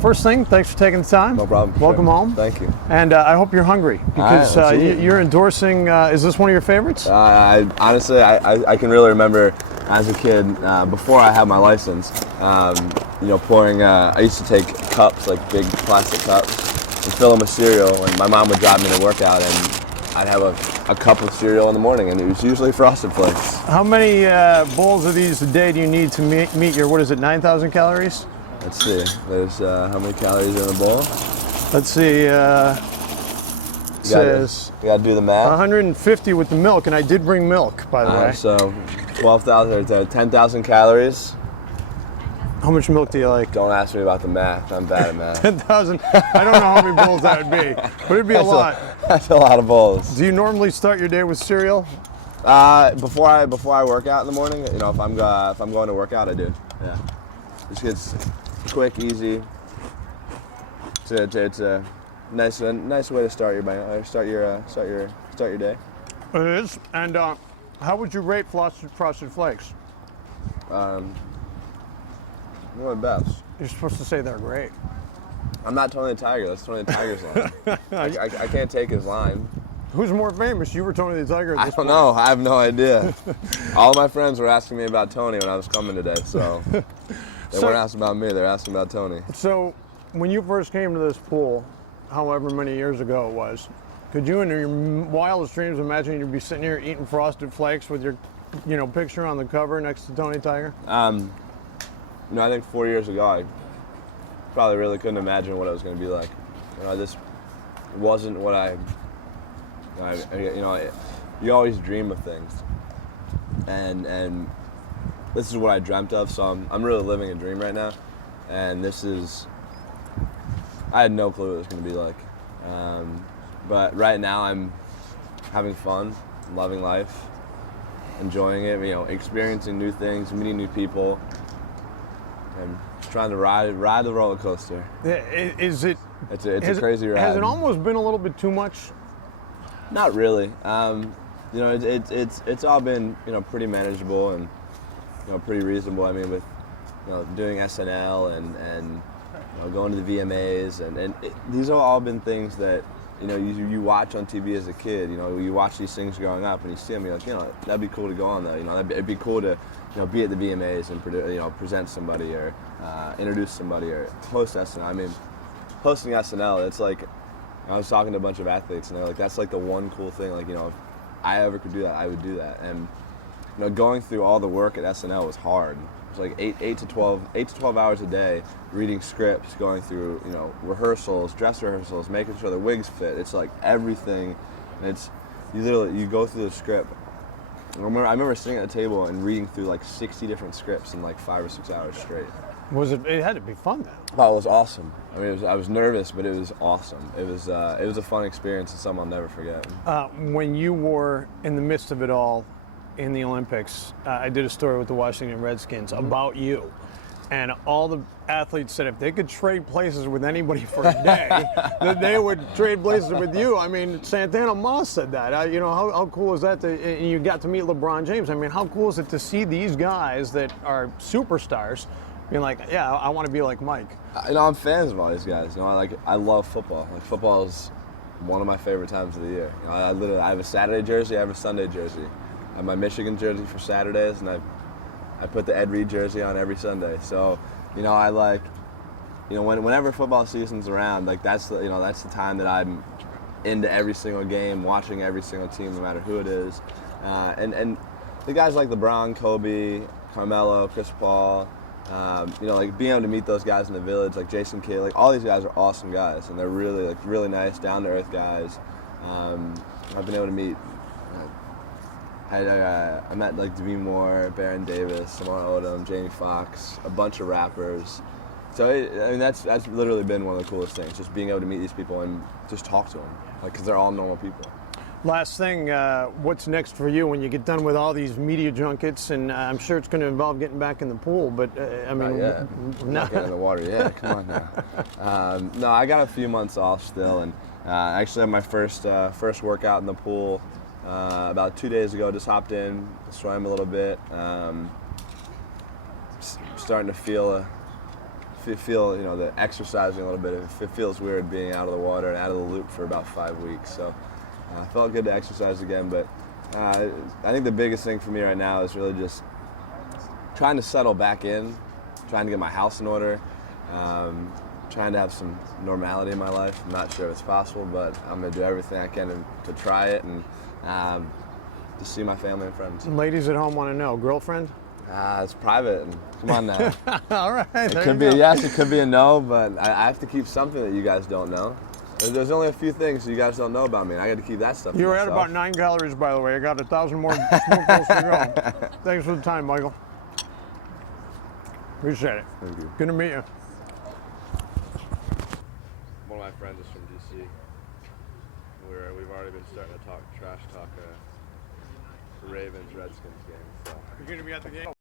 First thing, thanks for taking the time. No problem. Welcome sure. home. Thank you. And I hope you're hungry because you're endorsing. Is this one of your favorites? Honestly, I can really remember as a kid, before I had my license, pouring. I used to take cups, like big plastic cups, and fill them with cereal. And my mom would drive me to workout, and I'd have a cup of cereal in the morning, and it was usually Frosted Flakes. How many bowls of these a day do you need to meet your, 9,000 calories? Let's see. There's how many calories in a bowl? Let's see. Says you gotta do the math. 150 with the milk, and I did bring milk, by the way. So 12,000 or 10,000 calories. How much milk do you like? Don't ask me about the math. I'm bad at math. 10,000. I don't know how many bowls that would be, but it'd be a lot. That's a lot of bowls. Do you normally start your day with cereal? Before I work out in the morning, if I'm going to work out, I do. Yeah. Just gets quick, easy. It's a nice way to start your day. It is. And how would you rate Frosted Flakes? One of the best. You're supposed to say they're great. I'm not Tony the Tiger. That's Tony the Tiger's line. I can't take his line. Who's more famous, you or Tony the Tiger? I don't know. I have no idea. All of my friends were asking me about Tony when I was coming today, so they weren't asking about me. They're asking about Tony. So, when you first came to this pool, however many years ago it was, could you, in your wildest dreams, imagine you'd be sitting here eating Frosted Flakes with your, picture on the cover next to Tony Tiger? I think 4 years ago, I probably really couldn't imagine what it was going to be like. This wasn't what you always dream of things, and this is what I dreamt of. So I'm really living a dream right now, and I had no clue what it was going to be like. But right now I'm having fun, loving life, enjoying it. Experiencing new things, meeting new people. And just trying to ride the roller coaster. Is it? It's a crazy ride. Has it almost been a little bit too much? Not really. It's all been pretty manageable and pretty reasonable. I mean, with doing SNL and going to the VMAs and these have all been things that you watch on TV as a kid. You watch these things growing up and you see them. You're like, that'd be cool to go on though. It'd be cool to be at the VMAs and present somebody or introduce somebody or host SNL. I mean, hosting SNL, it's like, I was talking to a bunch of athletes and they're like, that's like the one cool thing. Like, if I ever could do that, I would do that. And going through all the work at SNL was hard. It was like 8 to 12 hours a day, reading scripts, going through rehearsals, dress rehearsals, making sure the wigs fit. It's like everything, and it's you go through the script. I remember sitting at a table and reading through like 60 different scripts in like 5 or 6 hours straight. It had to be fun then. Oh, it was awesome. I mean, I was nervous, but it was awesome. It was a fun experience and something I'll never forget. When you were in the midst of it all in the Olympics, I did a story with the Washington Redskins about you. And all the athletes said if they could trade places with anybody for a day, that they would trade places with you. I mean, Santana Moss said that. How cool is that? And you got to meet LeBron James. I mean, how cool is it to see these guys that are superstars being like, yeah, I want to be like Mike. I'm fans of all these guys. I love football. Like, football is one of my favorite times of the year. I have a Saturday jersey, I have a Sunday jersey. I have my Michigan jersey for Saturdays, and I put the Ed Reed jersey on every Sunday. So, I like, whenever football season's around, like that's the time that I'm into every single game, watching every single team, no matter who it is. And the guys like LeBron, Kobe, Carmelo, Chris Paul, like being able to meet those guys in the Village, like Jason Kidd, like all these guys are awesome guys, and they're really nice, down to earth guys. I've been able to meet. I met like Demi Moore, Baron Davis, Simone Odom, Jamie Foxx, a bunch of rappers. So that's literally been one of the coolest things, just being able to meet these people and just talk to them, because they're all normal people. Last thing, what's next for you when you get done with all these media junkets? And I'm sure it's going to involve getting back in the pool, but not yet. Not getting in the water yet. Come on now. No, I got a few months off still, and I actually had my first workout in the pool about 2 days ago. Just hopped in, swam a little bit. Starting to feel feel, you know, the exercising a little bit. It feels weird being out of the water and out of the loop for about 5 weeks. So I felt good to exercise again. But I think the biggest thing for me right now is really just trying to settle back in, trying to get my house in order, trying to have some normality in my life. I'm not sure if it's possible, but I'm going to do everything I can to try it and to see my family and friends. Ladies at home want to know, girlfriend? It's private. Come on now. All right. It could be a yes, it could be a no, but I have to keep something that you guys don't know. There's only a few things you guys don't know about me, and I got to keep that stuff. You were at myself. about 9 calories, by the way. I got 1,000 more spoonfuls to go. Thanks for the time, Michael. Appreciate it. Thank you. Good to meet you. One of my friends is from DC. We've already been starting to trash talk Ravens Redskins game. So. You're going to be at the game?